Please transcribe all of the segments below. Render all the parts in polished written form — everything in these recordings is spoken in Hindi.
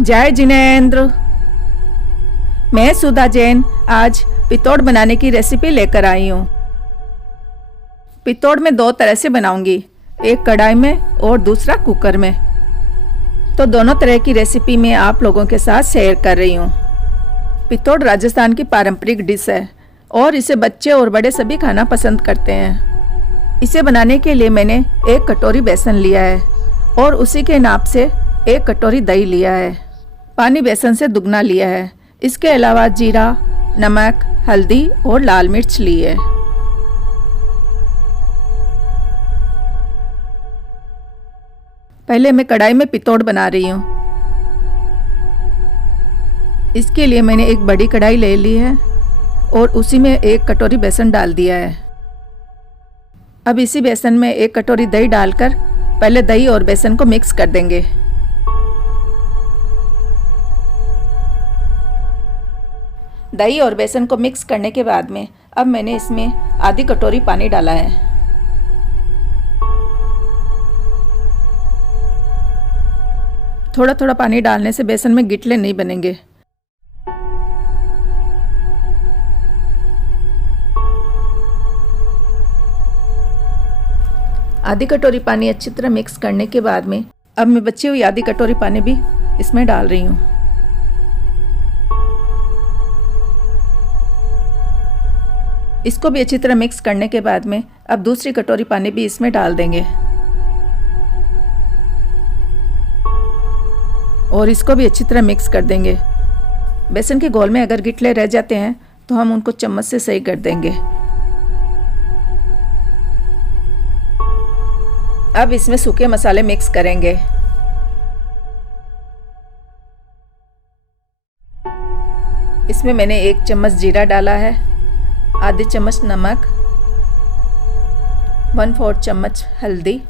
जय जिनेंद्र। मैं सुधा जैन आज पितोड़ बनाने की रेसिपी लेकर आई हूँ। पितोड़ में दो तरह से बनाऊंगी, एक कढ़ाई में और दूसरा कुकर में। तो दोनों तरह की रेसिपी मैं आप लोगों के साथ शेयर कर रही हूँ। पितोड़ राजस्थान की पारंपरिक डिश है और इसे बच्चे और बड़े सभी खाना पसंद करते हैं। इसे बनाने के लिए मैंने 1 कटोरी बेसन लिया है और उसी के नाप से 1 कटोरी दही लिया है। पानी बेसन से दुगना लिया है। इसके अलावा जीरा, नमक, हल्दी और लाल मिर्च ली है। पहले मैं कढ़ाई में पितोड़ बना रही हूँ। इसके लिए मैंने एक बड़ी कढ़ाई ले ली है और उसी में 1 कटोरी बेसन डाल दिया है। अब इसी बेसन में 1 कटोरी दही डालकर पहले दही और बेसन को मिक्स कर देंगे। दही और बेसन को मिक्स करने के बाद में अब मैंने इसमें आधी कटोरी पानी डाला है। थोड़ा थोड़ा पानी डालने से बेसन में गिटले नहीं बनेंगे। आधी कटोरी पानी अच्छी तरह मिक्स करने के बाद में अब मैं बची हुई आधी कटोरी पानी भी इसमें डाल रही हूँ। इसको भी अच्छी तरह मिक्स करने के बाद में अब दूसरी कटोरी पानी भी इसमें डाल देंगे और इसको भी अच्छी तरह मिक्स कर देंगे। बेसन के घोल में अगर गिटले रह जाते हैं तो हम उनको चम्मच से सही कर देंगे। अब इसमें सूखे मसाले मिक्स करेंगे। इसमें मैंने 1 चम्मच जीरा डाला है, आधी चम्मच नमक, 1/4 चम्मच हल्दी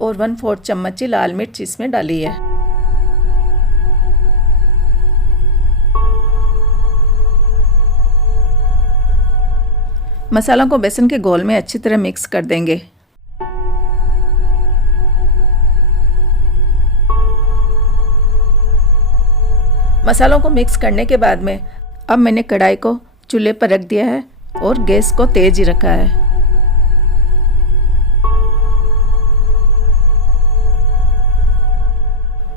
और 1/4 चम्मच लाल मिर्च इसमें डाली है। मसालों को बेसन के घोल में अच्छी तरह मिक्स कर देंगे। मसालों को मिक्स करने के बाद में अब मैंने कढ़ाई को चूल्हे पर रख दिया है और गैस को तेज ही रखा है।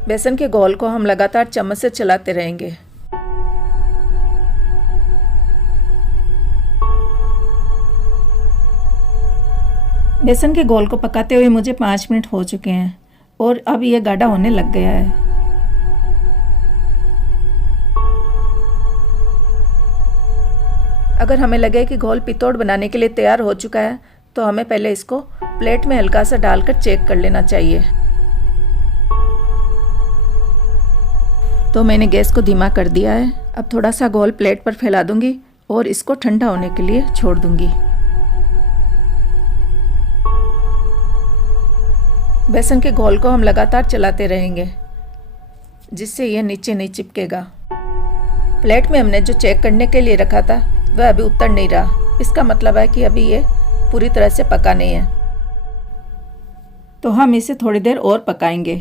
बेसन के घोल को हम लगातार चम्मच से चलाते रहेंगे। बेसन के घोल को पकाते हुए मुझे 5 मिनट हो चुके हैं और अब ये गाढ़ा होने लग गया है। अगर हमें लगे कि घोल पितोड़ बनाने के लिए तैयार हो चुका है तो हमें पहले इसको प्लेट में हल्का सा डालकर चेक कर लेना चाहिए। तो मैंने गैस को धीमा कर दिया है। अब थोड़ा सा घोल प्लेट पर फैला दूंगी और इसको ठंडा होने के लिए छोड़ दूंगी। बेसन के घोल को हम लगातार चलाते रहेंगे जिससे यह नीचे नहीं चिपकेगा। प्लेट में हमने जो चेक करने के लिए रखा था वह अभी उतर नहीं रहा। इसका मतलब है कि अभी ये पूरी तरह से पका नहीं है। तो हम इसे थोड़ी देर और पकाएंगे।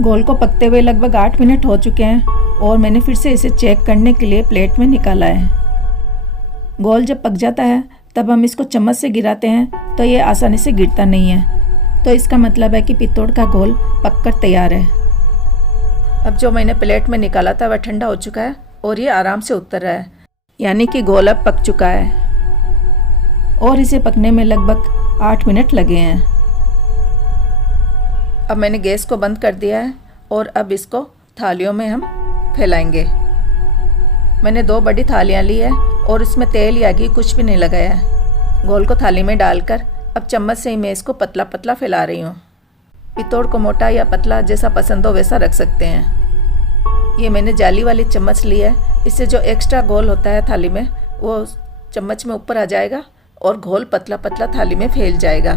घोल को पकते हुए लगभग 8 मिनट हो चुके हैं और मैंने फिर से इसे चेक करने के लिए प्लेट में निकाला है। घोल जब पक जाता है तब हम इसको चम्मच से गिराते हैं तो ये आसानी से गिरता नहीं है। तो इसका मतलब है कि पितोड़ का घोल पककर तैयार है। अब जो मैंने प्लेट में निकाला था वह ठंडा हो चुका है और ये आराम से उतर रहा है, यानी कि घोल अब पक चुका है और इसे पकने में लगभग 8 मिनट लगे हैं। अब मैंने गैस को बंद कर दिया है और अब इसको थालियों में हम फैलाएंगे। मैंने 2 बड़ी थालियां ली है और इसमें तेल या घी कुछ भी नहीं लगाया है। घोल को थाली में डालकर अब चम्मच से ही मैं इसको पतला पतला फैला रही हूँ। पितोड़ को मोटा या पतला जैसा पसंद हो वैसा रख सकते हैं। ये मैंने जाली वाली चम्मच ली है। इससे जो एक्स्ट्रा घोल होता है थाली में वो चम्मच में ऊपर आ जाएगा और घोल पतला पतला थाली में फैल जाएगा।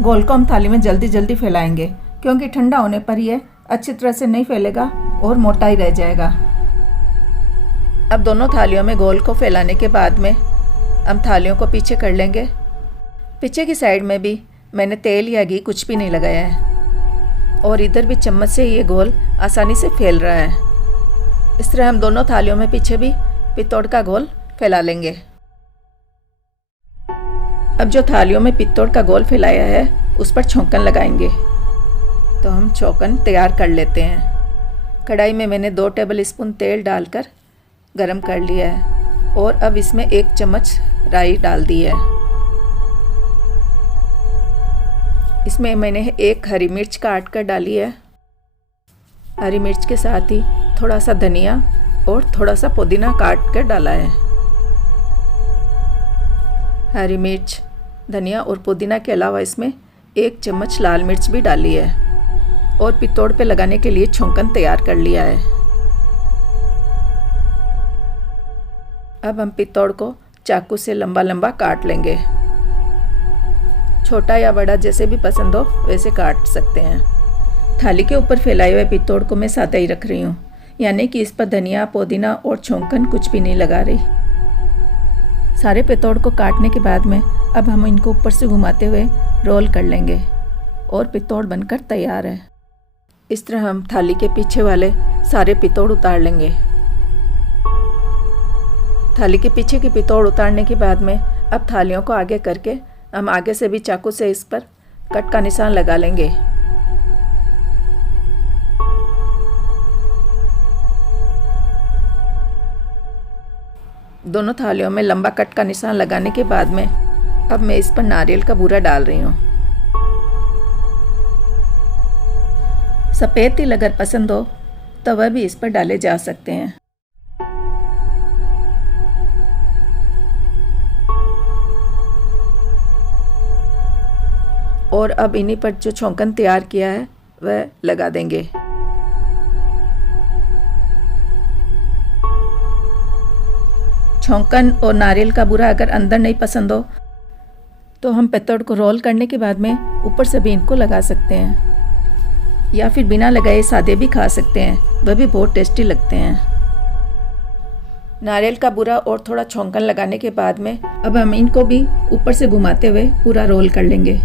घोल को हम थाली में जल्दी जल्दी फैलाएंगे क्योंकि ठंडा होने पर ये अच्छी तरह से नहीं फैलेगा और मोटा ही रह जाएगा। अब दोनों थालियों में घोल को फैलाने के बाद में हम थालियों को पीछे कर लेंगे। पीछे की साइड में भी मैंने तेल या घी कुछ भी नहीं लगाया है और इधर भी चम्मच से ये घोल आसानी से फैल रहा है। इस तरह हम दोनों थालियों में पीछे भी पित्तौड़ का घोल फैला लेंगे। अब जो थालियों में पित्तौड़ का घोल फैलाया है उस पर छौंकन लगाएंगे। तो हम छौंकन तैयार कर लेते हैं। कढ़ाई में मैंने 2 टेबल स्पून तेल डालकर गरम कर लिया है और अब इसमें 1 चम्मच राई डाल दी है। इसमें मैंने 1 हरी मिर्च काट कर डाली है। हरी मिर्च के साथ ही थोड़ा सा धनिया और थोड़ा सा पुदीना काट कर डाला है। हरी मिर्च, धनिया और पुदीना के अलावा इसमें 1 चम्मच लाल मिर्च भी डाली है और पित्तौड़ पे लगाने के लिए छौंकन तैयार कर लिया है। अब हम पित्तौड़ को चाकू से लंबा लंबा काट लेंगे। छोटा या बड़ा जैसे भी पसंद हो वैसे काट सकते हैं। थाली के ऊपर फैलाए हुए पित्तौड़ को मैं सादा ही रख रही हूँ, यानी कि इस पर धनिया, पुदीना और छौंकन कुछ भी नहीं लगा रही। सारे पित्तौड़ को काटने के बाद में अब हम इनको ऊपर से घुमाते हुए रोल कर लेंगे और पित्तौड़ बनकर तैयार है। इस तरह हम थाली के पीछे वाले सारे पित्तौड़ उतार लेंगे। थाली के पीछे की पित्तौड़ उतारने के बाद में अब थालियों को आगे करके हम आगे से भी चाकू से इस पर कट का निशान लगा लेंगे। दोनों थालियों में लंबा कट का निशान लगाने के बाद में अब मैं इस पर नारियल का बूरा डाल रही हूँ। सफ़ेद तिल अगर पसंद हो तो वह भी इस पर डाले जा सकते हैं। और अब इन्हीं पर जो छौंकन तैयार किया है वह लगा देंगे। छौंकन और नारियल का बूरा अगर अंदर नहीं पसंद हो तो हम पित्तौड़ को रोल करने के बाद में ऊपर से भी इनको लगा सकते हैं, या फिर बिना लगाए सादे भी खा सकते हैं, वह भी बहुत टेस्टी लगते हैं। नारियल का बूरा और थोड़ा छौंकन लगाने के बाद में अब हम इनको भी ऊपर से घुमाते हुए पूरा रोल कर लेंगे।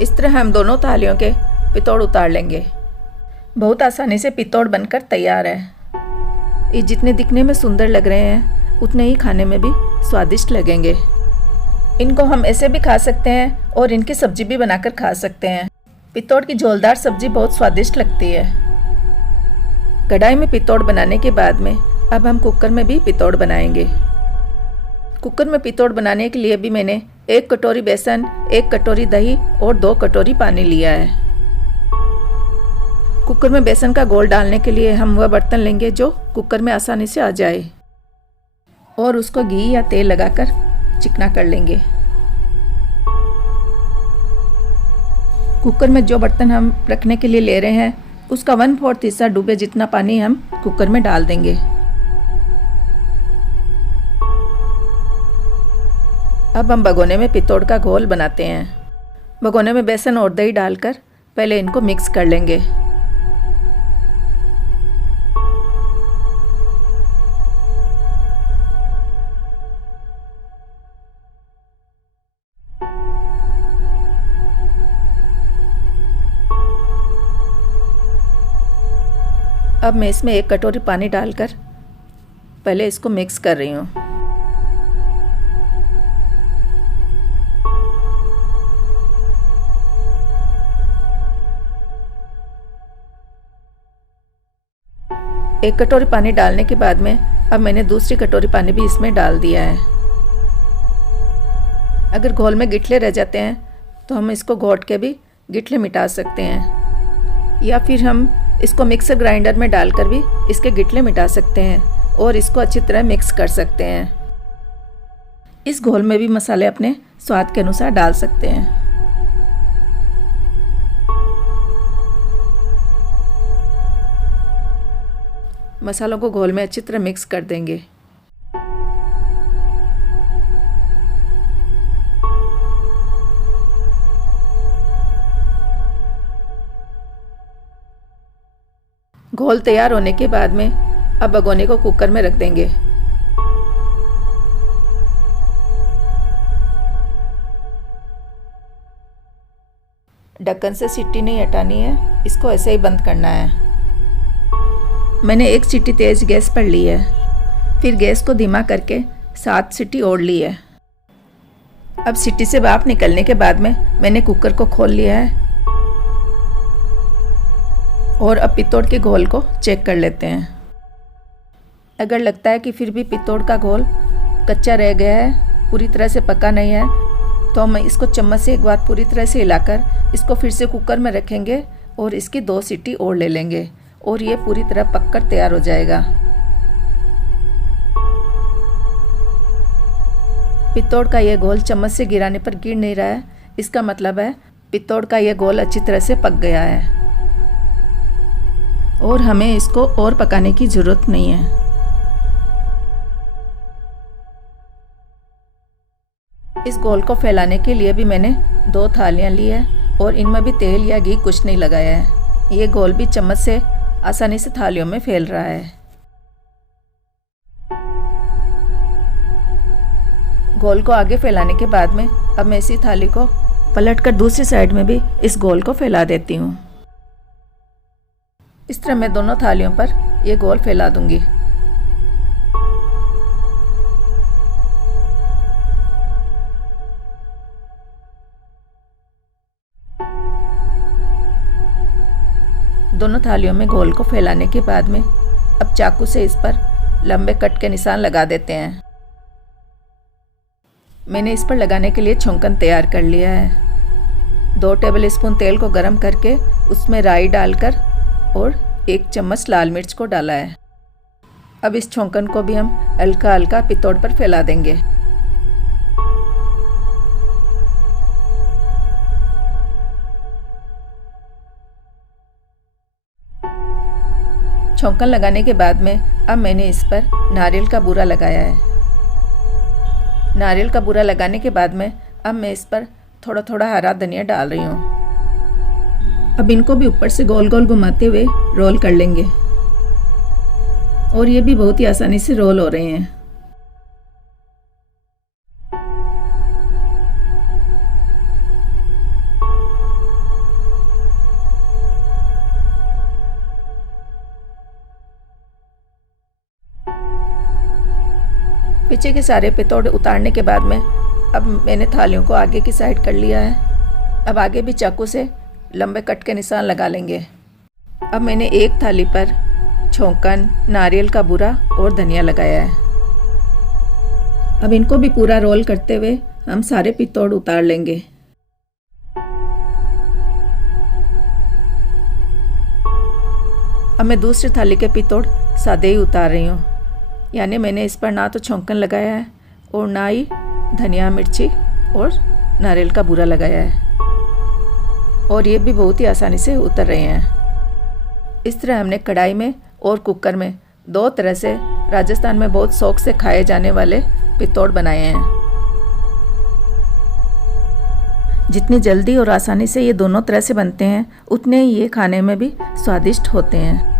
इस तरह हम दोनों थालियों के पित्तौड़ उतार लेंगे। बहुत आसानी से पित्तौड़ बनकर तैयार है। ये जितने दिखने में सुंदर लग रहे हैं उतने ही खाने में भी स्वादिष्ट लगेंगे। इनको हम ऐसे भी खा सकते हैं और इनकी सब्जी भी बनाकर खा सकते हैं। पित्तौड़ की झोलदार सब्जी बहुत स्वादिष्ट लगती है। कढ़ाई में पित्तौड़ बनाने के बाद में अब हम कुकर में भी पित्तौड़ बनाएंगे। कुकर में पित्तौड़ बनाने के लिए भी मैंने 1 कटोरी बेसन, 1 कटोरी दही और 2 कटोरी पानी लिया है। कुकर में बेसन का घोल डालने के लिए हम वह बर्तन लेंगे जो कुकर में आसानी से आ जाए और उसको घी या तेल लगाकर चिकना कर लेंगे। कुकर में जो बर्तन हम रखने के लिए ले रहे हैं उसका 1/4 हिस्सा डूबे जितना पानी हम कुकर में डाल देंगे। अब हम भगोने में पित्तौड़ का घोल बनाते हैं। भगोने में बेसन और दही डालकर पहले इनको मिक्स कर लेंगे। अब मैं इसमें 1 कटोरी पानी डालकर पहले इसको मिक्स कर रही हूँ। एक कटोरी पानी डालने के बाद में अब मैंने दूसरी कटोरी पानी भी इसमें डाल दिया है। अगर घोल में गिठले रह जाते हैं तो हम इसको घोट के भी गिठले मिटा सकते हैं, या फिर हम इसको मिक्सर ग्राइंडर में डालकर भी इसके गिठले मिटा सकते हैं और इसको अच्छी तरह मिक्स कर सकते हैं। इस घोल में भी मसाले अपने स्वाद के अनुसार डाल सकते हैं। मसालों को घोल में अच्छी तरह मिक्स कर देंगे। घोल तैयार होने के बाद में अब भगोने को कुकर में रख देंगे। ढक्कन से सीटी नहीं हटानी है, इसको ऐसे ही बंद करना है। मैंने एक सीटी तेज़ गैस पर ली है, फिर गैस को धीमा करके 7 सीटी और ली है। अब सीटी से भाप निकलने के बाद में मैंने कुकर को खोल लिया है और अब पित्तौड़ के घोल को चेक कर लेते हैं। अगर लगता है कि फिर भी पित्तौड़ का घोल कच्चा रह गया है, पूरी तरह से पका नहीं है, तो हम इसको चम्मच से एक बार पूरी तरह से हिलाकर इसको फिर से कुकर में रखेंगे और इसकी 2 सीटी और ले लेंगे और ये पूरी तरह पककर तैयार हो जाएगा। पित्तौड़ का ये घोल चम्मच से गिराने पर गिर नहीं रहा है, इसका मतलब है पित्तौड़ का ये घोल अच्छी तरह से पक गया है और हमें इसको और पकाने की ज़रूरत नहीं है। इस घोल को फैलाने के लिए भी मैंने 2 थालियाँ ली है और इनमें भी तेल या घी कुछ नहीं लगाया है। ये घोल भी चम्मच से आसानी से थालियों में फैल रहा है। घोल को आगे फैलाने के बाद में अब मैं इसी थाली को पलटकर दूसरी साइड में भी इस घोल को फैला देती हूँ। इस तरह मैं दोनों थालियों पर ये घोल फैला दूंगी। दोनों थालियों में घोल को फैलाने के बाद में अब चाकू से इस पर लंबे कट के निशान लगा देते हैं। मैंने इस पर लगाने के लिए छौंकन तैयार कर लिया है। 2 टेबल स्पून तेल को गरम करके उसमें राई डालकर और 1 चम्मच लाल मिर्च को डाला है। अब इस छौंकन को भी हम हल्का हल्का पित्तौड़ पर फैला देंगे। छौंकन लगाने के बाद में अब मैंने इस पर नारियल का बूरा लगाया है। नारियल का बूरा लगाने के बाद में अब मैं इस पर थोड़ा थोड़ा हरा धनिया डाल रही हूँ। अब इनको भी ऊपर से गोल गोल घुमाते हुए रोल कर लेंगे और ये भी बहुत ही आसानी से रोल हो रहे हैं। पीछे के सारे पित्तौड़ उतारने के बाद में अब मैंने थालियों को आगे की साइड कर लिया है। अब आगे भी चाकू से लंबे कट के निशान लगा लेंगे। अब मैंने एक थाली पर छौंकन, नारियल का बूरा और धनिया लगाया है। अब इनको भी पूरा रोल करते हुए हम सारे पित्तौड़ उतार लेंगे। अब मैं दूसरी थाली के पित्तौड़ सादे ही उतार रही हूँ, यानी मैंने इस पर ना तो छौंकन लगाया है और ना ही धनिया, मिर्ची और नारियल का बूरा लगाया है और ये भी बहुत ही आसानी से उतर रहे हैं। इस तरह हमने कढ़ाई में और कुकर में 2 तरह से राजस्थान में बहुत शौक से खाए जाने वाले पित्तौड़ बनाए हैं। जितनी जल्दी और आसानी से ये दोनों तरह से बनते हैं, उतने ही ये खाने में भी स्वादिष्ट होते हैं।